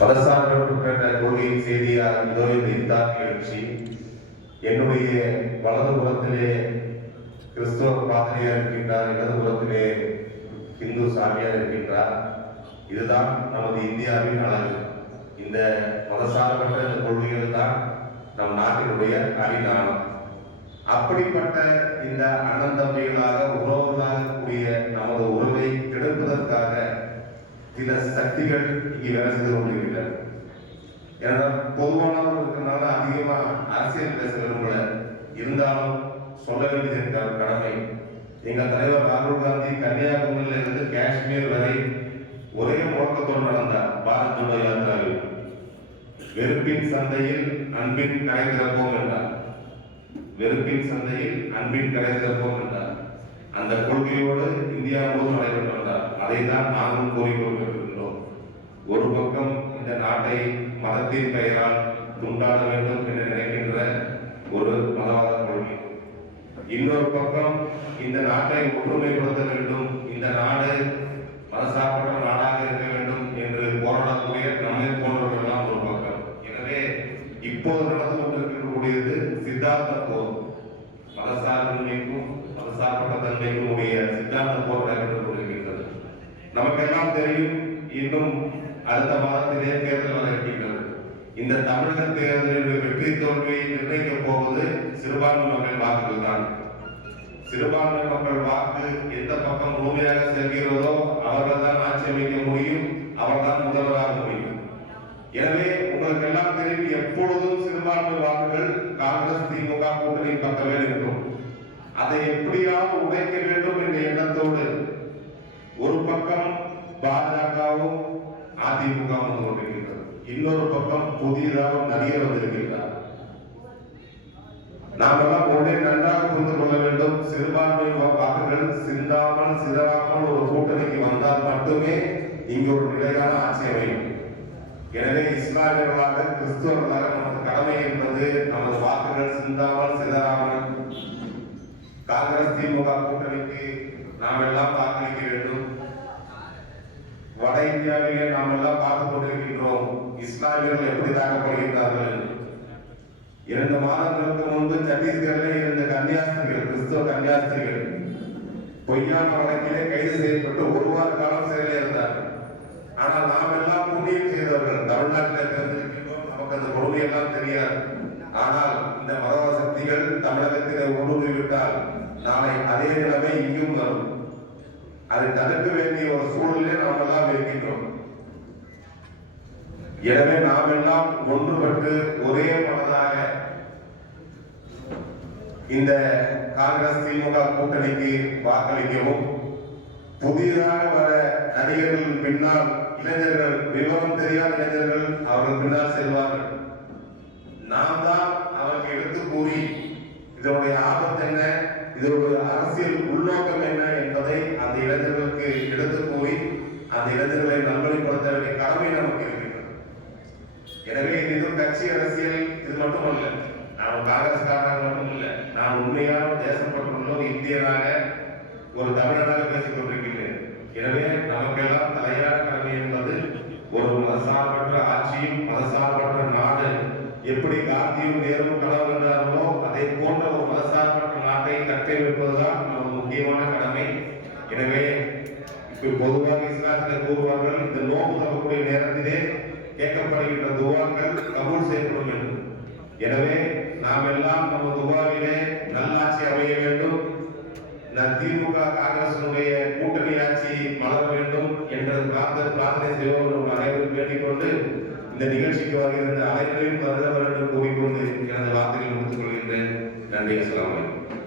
மதசார்பற்ற கொள்கையின் செய்தியாக இதோ இந்த இஃப்தார் நிகழ்ச்சி. என்னுடைய வலது புறத்திலே கிறிஸ்துவ பாதிரியார் இருக்கின்றார், இடது புறத்திலே இந்து சாமியார் இருக்கின்றார். இதுதான் நமது இந்தியாவின் அழகு. இந்த மதசார்பற்ற இந்த கொள்கைகள் தான் நம் நாட்டினுடைய அடிநாளம். அப்படிப்பட்ட இந்த அண்ணன் தம்பிகளாக உறவுகளாக கூடிய நமது உறவை கெடுப்பதற்காக சில சக்திகள் இங்கே வேலை செய்து கொண்டிருக்கின்றன. ஏன்னா பொதுவானவர் இருக்கிறதுனால அதிகமா அரசியல் பேச விரும்பல, இருந்தாலும் சொல்ல வேண்டியது கடமை. எங்கள் தலைவர் ராகுல் காந்தி கன்னியாகுமரியில இருந்து காஷ்மீர் வரை ஒரே முழக்கத்தோடு நடந்தார். பாரத் ஜோடோ யாத்திராவில் வெறுப்பின் சந்தையில் அன்பின் கரை திறப்போம் என்றார். வெறுப்பின் சந்தையில் அன்பின் கரை திறப்போம் என்றார். அந்த கொள்கையோடு இந்தியா முழுவதும் நடைபெற்று வந்தார். அதை தான் நாங்களும் கோரிக்கொண்டிருக்கின்றோம். ஒரு பக்கம் இந்த நாட்டை மதத்தின் பெயரால் துண்டாட வேண்டும் என்று நினைக்கின்ற ஒரு மதவாத கொள்கை, இன்னொரு பக்கம் இந்த நாட்டை ஒற்றுமைப்படுத்த வேண்டும், இந்த நாடு மதசார்பற்ற நாடாக இருக்க வேண்டும் என்று போராடக்கூடிய நம்மை போன்றவர்கள் ஒரு பக்கம். எனவே இப்போது நடந்து கொண்டிருக்கக்கூடியது சித்தாந்த போர். மதசார்பின்மைக்கும் மதசார்பற்ற தன்மைக்கும் உடைய சித்தாந்த போர் நடைபெற்றுக் கொண்டிருக்கின்றது. நமக்கெல்லாம் தெரியும், இன்னும் அடுத்த மாதத்திலே தேர்தல் வர இருக்கின்றது. இந்த தமிழக தேர்தலில் வெற்றி தோல்வியை நிர்ணயிக்கப் போவது சிறுபான்மை மக்கள் வாக்குகள் தான். சிறுபான்மை மக்கள் வாக்கு எந்த பக்கம் முழுமையாக செல்கிறதோ அவர்கள் தான் ஆட்சி அமைக்க முடியும், அவர்தான் முதல்வராக முடியும். எனவே உங்களுக்கு எல்லாம் தெரியும், எப்பொழுதும் சிறுபான்மை வாக்குகள் காங்கிரஸ் திமுக கூட்டணி பக்கமே இருக்கும். அதை எப்படியாவது உடைக்க வேண்டும் என்ற எண்ணத்தோடு ஒரு பக்கம் பாஜகவும் அதிமுக வந்து கொண்டிருக்கிறது, இன்னொரு பக்கம் புதியதாக நடிகர் வந்திருக்கிறார். நாமெல்லாம் ஒன்றே நன்றாக புரிந்து கொள்ள வேண்டும். சிறுபான்மை வாக்குகள் சிந்தாமல் சிதறாமல் ஒரு கூட்டணிக்கு வந்தால் மட்டுமே இங்கு ஒரு நிலையான ஆட்சி அமையும். எனவே இஸ்லாமியர்களாக கிறிஸ்துவர்களாக நமது கடமை என்பது நமது வாக்குகள் சிந்தாமல் சிதறாமல் காங்கிரஸ் திமுக கூட்டணிக்கு நாம் எல்லாம் வாக்களிக்க வேண்டும். வட இந்தியாவிலே நாம் எல்லாம் பார்த்துக் கொண்டிருக்கின்றோம் இஸ்லாமியர்கள் எப்படி தாக்கப்படுகின்றார்கள் என்று. 2 மாதங்களுக்கு முன்பு சத்தீஸ்கரில் இருந்த கன்னியாஸ்திரிகள், கிறிஸ்துவ கன்னியாஸ்திரிகள் பொய்யான வழக்கிலே கைது செய்யப்பட்டு 1 வார காலம் சிறையில் இருந்தார்கள். ஆனால் நாம் எல்லாம் புண்ணியம் செய்தவர்கள், தமிழ்நாட்டில் பிறந்திருக்கின்றோம், நமக்கு அந்த கொடுமையெல்லாம் தெரியாது. ஆனால் இந்த மதவாத சக்திகள் தமிழகத்திலே ஊடுருவிவிட்டால் நாளை அதே நிலைமை இங்கும் வரும். அதை தடுக்க வேண்டிய ஒரு சூழலிலே நாம் எல்லாம் இருக்கின்றோம். எனவே நாம் எல்லாம் ஒன்றுபட்டு ஒரே மனதாக இந்த காங்கிரஸ் திமுக கூட்டணிக்கு வாக்களிக்கவும், புதிதாக வர நடிகர்கள் பின்னால் இளைஞர்கள், விவரம் தெரியாத இளைஞர்கள் அவர்கள் பின்னால் செல்வார்கள். நாம் தான் அவருக்கு எடுத்து கூறி இதனுடைய ஆபத்து என்ன, இதனுடைய அரசியல் உள்நோக்கம் என்ன என்பதை அந்த இளைஞர்களுக்கு எடுத்து கூறி அந்த இளைஞர்களை நல்வழிப்படுத்த வேண்டிய கடமை நமக்கு இருக்கிறது. எனவே இது கட்சி அரசியல் இது மட்டுமல்ல, நான் காங்கிரஸ்காரனாக மட்டும் இல்லை, நான் உண்மையான தேசப்பட்டுள்ள ஒரு இந்தியனாக ஒரு தமிழனாக பேசிக் கொண்டிருக்கின்றேன். எனவே நமக்கெல்லாம் தலையான கடமை என்பது ஒரு மதசார்பற்ற ஆட்சியும் மதசார்பற்ற நாடு எப்படி காந்தியும் நேரும் கனவு கண்டார்களோ அதே போன்ற ஒரு மதசார்பற்ற நாட்டை கட்டமைப்பதுதான் நமது முக்கியமான கடமை. எனவே பொதுவாக இஸ்லாத்தில் கூறுவார்கள், இந்த நோன்பு தரக்கூடிய நேரத்திலே கேட்கப்படுகின்ற துவாக்கள் கபூல் செய்யப்படும் என்று. எனவே நாம் எல்லாம் நம்ம துவாவிலே நல்லாட்சி அமைய வேண்டும், திமுக காங்கிரசினுடைய கூட்டணி ஆட்சி மலர வேண்டும் என்று பிரார்த்தனை செய்வோம் அனைவரும் வேண்டிக்கொண்டு இந்த நிகழ்ச்சிக்கு வருகின்ற அனைவரையும் வருக வேண்டும் கூறிக்கொண்டு எனது வார்த்தைகளை முடித்துக் கொள்கின்றேன். நன்றி. அஸ்ஸலாமு அலைக்கும்.